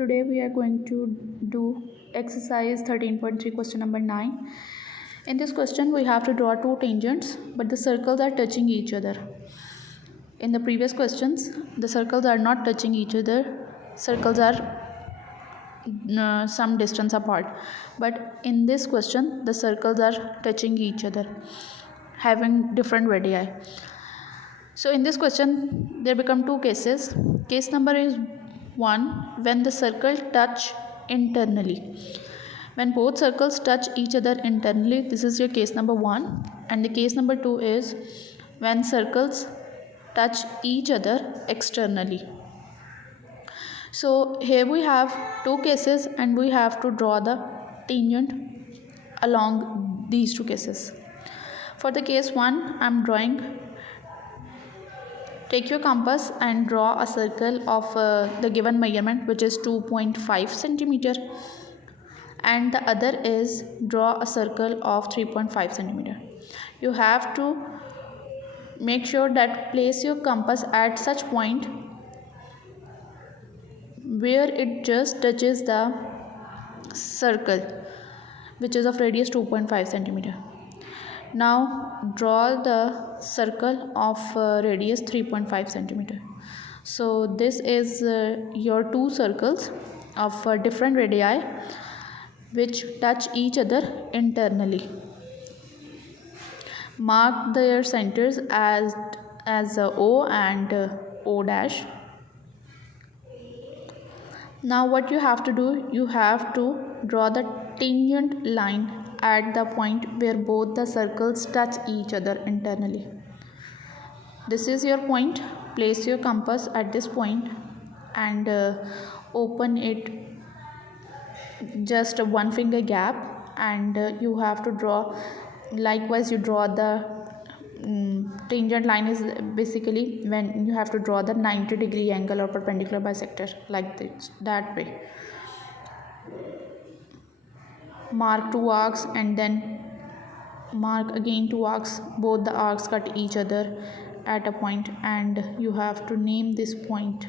Today we are going to do exercise 13.3 question number 9. In this question we have to draw two tangents but the circles are touching each other. In the previous questions the circles are not touching each other. Circles are some distance apart, but in this question the circles are touching each other, having different radii. So in this question there become two cases. Case number is 1, when the circle touch internally. When both circles touch each other internally, this is your case number 1. And the case number 2 is when circles touch each other externally. So here we have two cases and we have to draw the tangent along these two cases. For the case 1, I am drawing. Take your compass and draw a circle of the given measurement, which is 2.5 centimeter, and the other is draw a circle of 3.5 centimeter. You have to make sure that place your compass at such point where it just touches the circle, which is of radius 2.5 centimeter. Now draw the circle of radius 3.5 centimeter. So this is your two circles of different radii which touch each other internally. Mark their centers as O and O dash. Now what you have to do, you have to draw the tangent line at the point where both the circles touch each other internally. This is your point. Place your compass at this point and open it just a one finger gap, and you have to draw. Likewise, you draw the tangent line is basically when you have to draw the 90-degree angle or perpendicular bisector, like this, that way. Mark two arcs and then mark again two arcs. Both the arcs cut each other at a point and you have to name this point.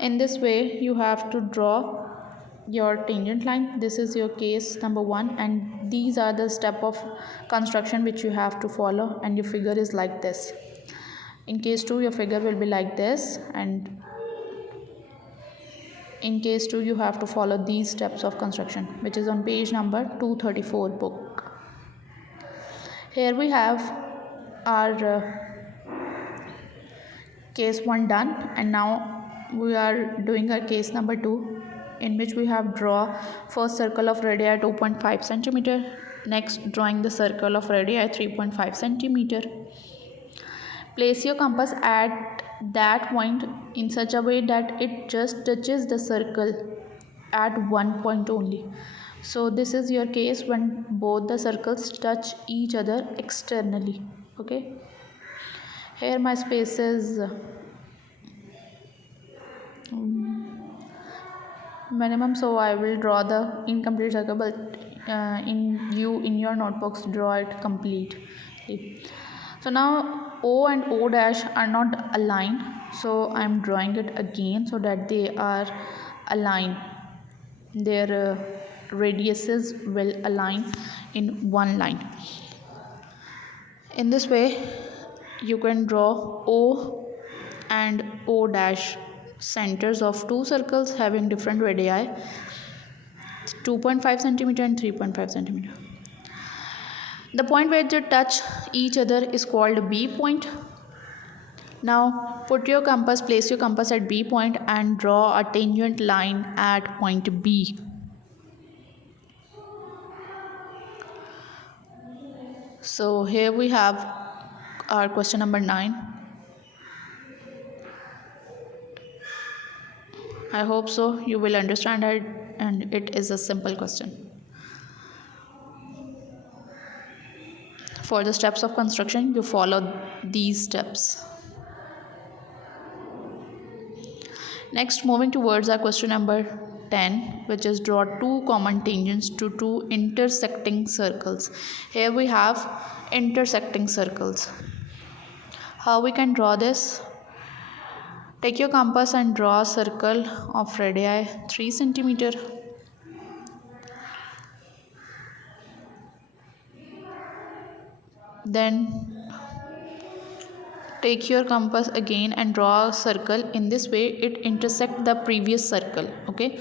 In this way you have to draw your tangent line. This is your case number 1, and these are the step of construction which you have to follow, and your figure is like this. In case 2 your figure will be like this, and in case 2 you have to follow these steps of construction, which is on page number 234 book. Here we have our case 1 done, and now we are doing our case number 2, in which we have draw first circle of radii 2.5 centimeter, next drawing the circle of radii 3.5 centimeter. Place your compass at that point in such a way that it just touches the circle at one point only. So this is your case when both the circles touch each other externally. Okay, here my space is minimum, so I will draw the incomplete circle, but in your notebooks draw it completely. So now O and O dash are not aligned, so I am drawing it again so that they are aligned. Their radiuses will align in one line. In this way you can draw O and O dash, centers of two circles having different radii, 2.5 centimeter and 3.5 centimeter. The point where they touch each other is called B point. Now place your compass at B point and draw a tangent line at point B. So here we have our question number 9. I hope so you will understand it, and it is a simple question. For the steps of construction you follow these steps. Next, moving towards our question number 10, which is draw two common tangents to two intersecting circles. Here we have intersecting circles. How we can draw this? Take your compass and draw a circle of radii 3 centimeter. Then take your compass again and draw a circle. In this way it intersect the previous circle. Okay,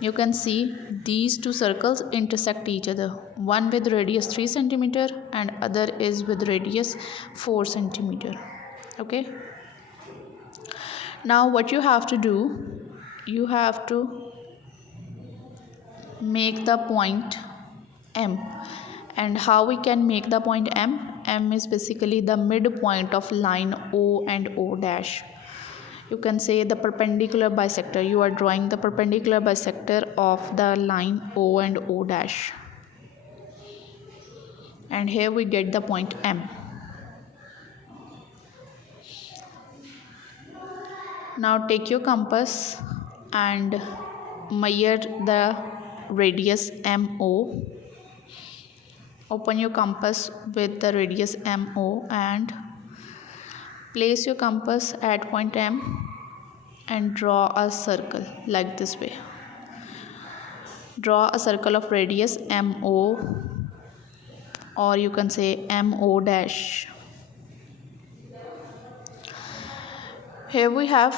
you can see these two circles intersect each other, one with radius 3 centimeter and other is with radius 4 centimeter. Okay, now what you have to do, you have to make the point M. And how we can make the point M? M is basically the midpoint of line O and O dash. You can say the perpendicular bisector. You are drawing the perpendicular bisector of the line O and O dash. And here we get the point M. Now take your compass and measure the radius MO. Open your compass with the radius MO and place your compass at point M and draw a circle like this way. Draw a circle of radius MO, or you can say MO dash. Here we have.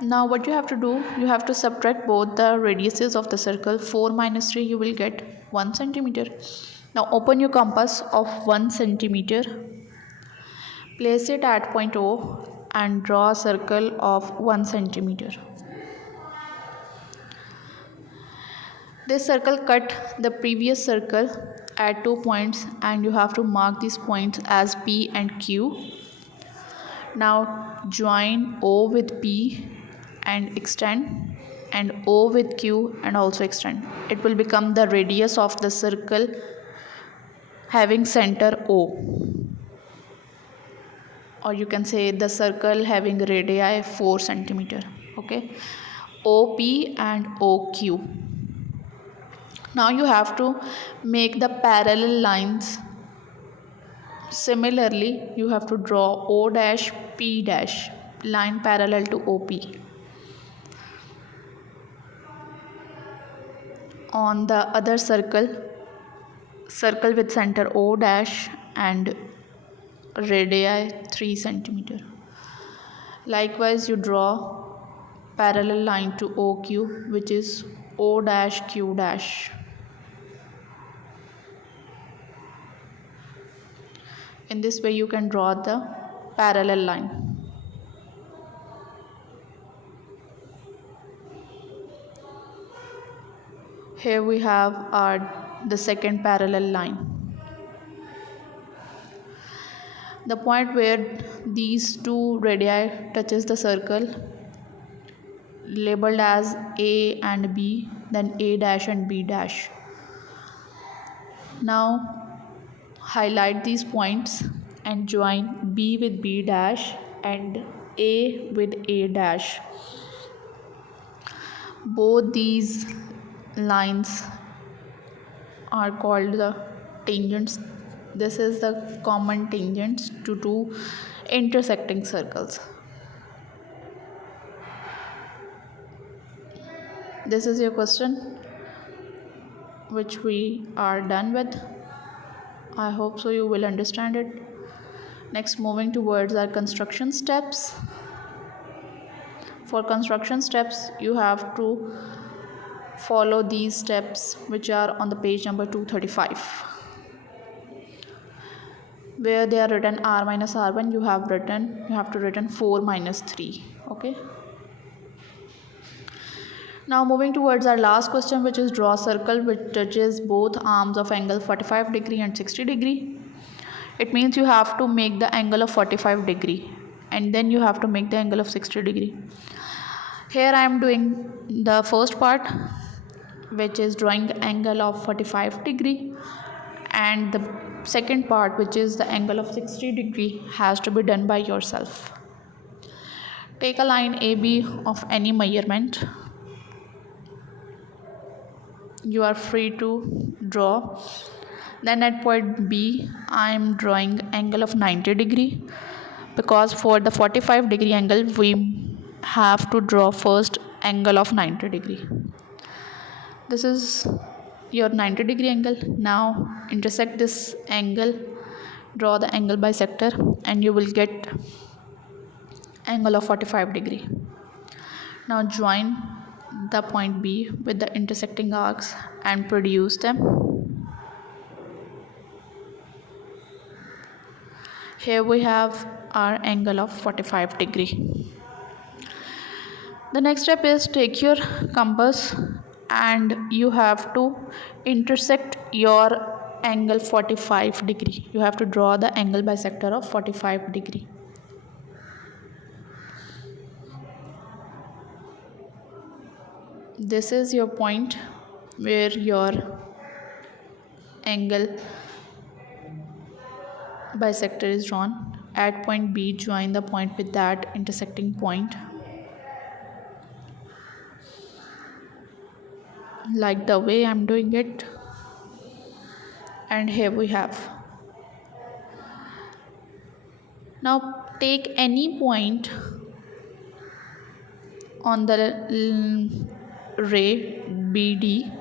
Now what you have to do, you have to subtract both the radiuses of the circle. 4 minus 3, you will get 1 centimeter. Now open your compass of 1 centimeter, place it at point O and draw a circle of 1 centimeter. This circle cut the previous circle at 2 points and you have to mark these points as P and Q. Now join O with P and extend, and O with Q and also extend. It will become the radius of the circle having center O, or you can say the circle having radii 4 centimeter. Okay, OP and OQ. Now you have to make the parallel lines. Similarly, you have to draw O dash P dash, line parallel to OP. On the other circle with center O dash and radii 3 centimeter. Likewise, you draw parallel line to OQ, which is O dash Q dash. In this way you can draw the parallel line. Here we have the second parallel line. The point where these two radii touches the circle, labeled as A and B, then A dash and B dash. Now highlight these points and join B with B dash and A with A dash. Both these lines are called the tangents. This is the common tangents to two intersecting circles. This is your question, which we are done with. I hope so you will understand it. Next, moving towards our construction steps. For construction steps, you have to follow these steps which are on the page number 235. Where they are written r minus r1, you have to written 4 minus 3. Okay. Now moving towards our last question, which is draw a circle which touches both arms of angle 45 degree and 60 degree. It means you have to make the angle of 45 degree and then you have to make the angle of 60 degree. Here I am doing the first part, which is drawing the angle of 45 degree, and the second part, which is the angle of 60 degree, has to be done by yourself. Take a line AB of any measurement you are free to draw. Then at point B I am drawing angle of 90 degree, because for the 45 degree angle we have to draw first angle of 90 degree. This is your 90 degree angle. Now intersect this angle, draw the angle bisector, and you will get angle of 45 degree. Now join the point B with the intersecting arcs and produce them. Here we have our angle of 45 degree. The next step is take your compass and you have to intersect your angle 45 degree. You have to draw the angle bisector of 45 degree. This is your point where your angle bisector is drawn. At point B, join the point with that intersecting point, like the way I'm doing it. And here we have. Now take any point on the ray BD,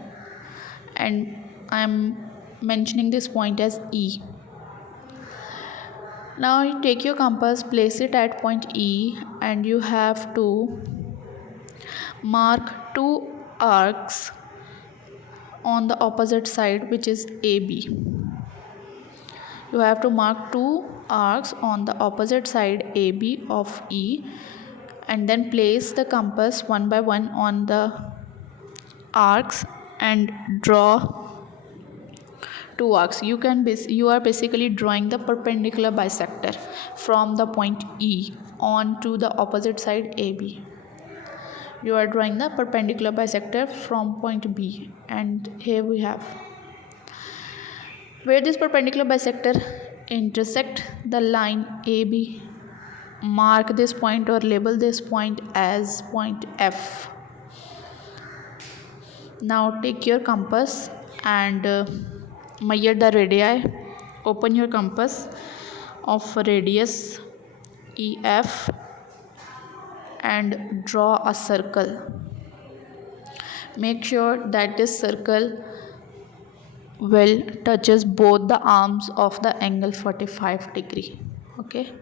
and I'm mentioning this point as E. Now you take your compass, place it at point E, and you have to mark two arcs on the opposite side, which is AB. You have to mark two arcs on the opposite side AB of E, and then place the compass one by one on the arcs and draw two arcs. You are basically drawing the perpendicular bisector from the point E on to the opposite side AB. You are drawing the perpendicular bisector from point B, and here we have where this perpendicular bisector intersect the line AB. Mark this point or label this point as point F. Now take your compass and measure the radii. Open your compass of radius EF and draw a circle. Make sure that this circle will touches both the arms of the angle 45 degree. Okay.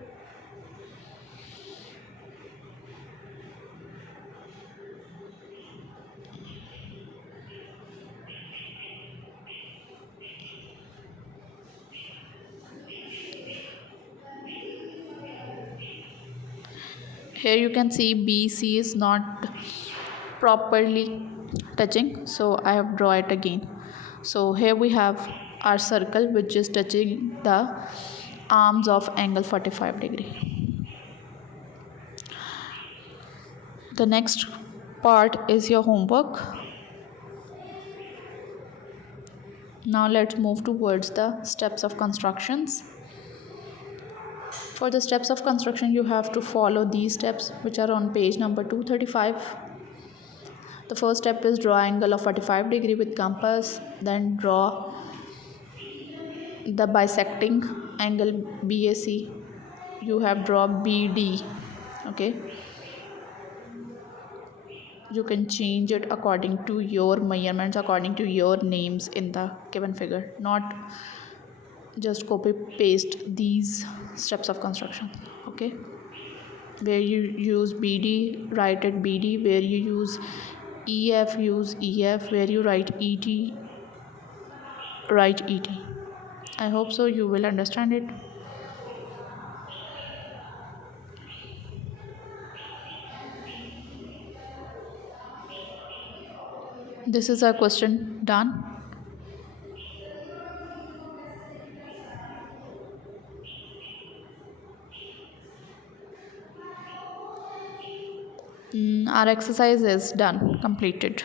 Here you can see BC is not properly touching, so I have drawn it again. So here we have our circle which is touching the arms of angle 45 degree. The next part is your homework. Now let's move towards the steps of constructions. For the steps of construction, you have to follow these steps which are on page number 235. The first step is draw angle of 45 degree with compass, then draw the bisecting angle BAC. You have draw BD. Okay, you can change it according to your measurements, according to your names in the given figure, not just copy paste these steps of construction. Okay, where you use BD, write it BD. Where you use EF, use EF. Where you write ET, write ET. I hope so you will understand it. This is our question done. Our exercise is done, completed.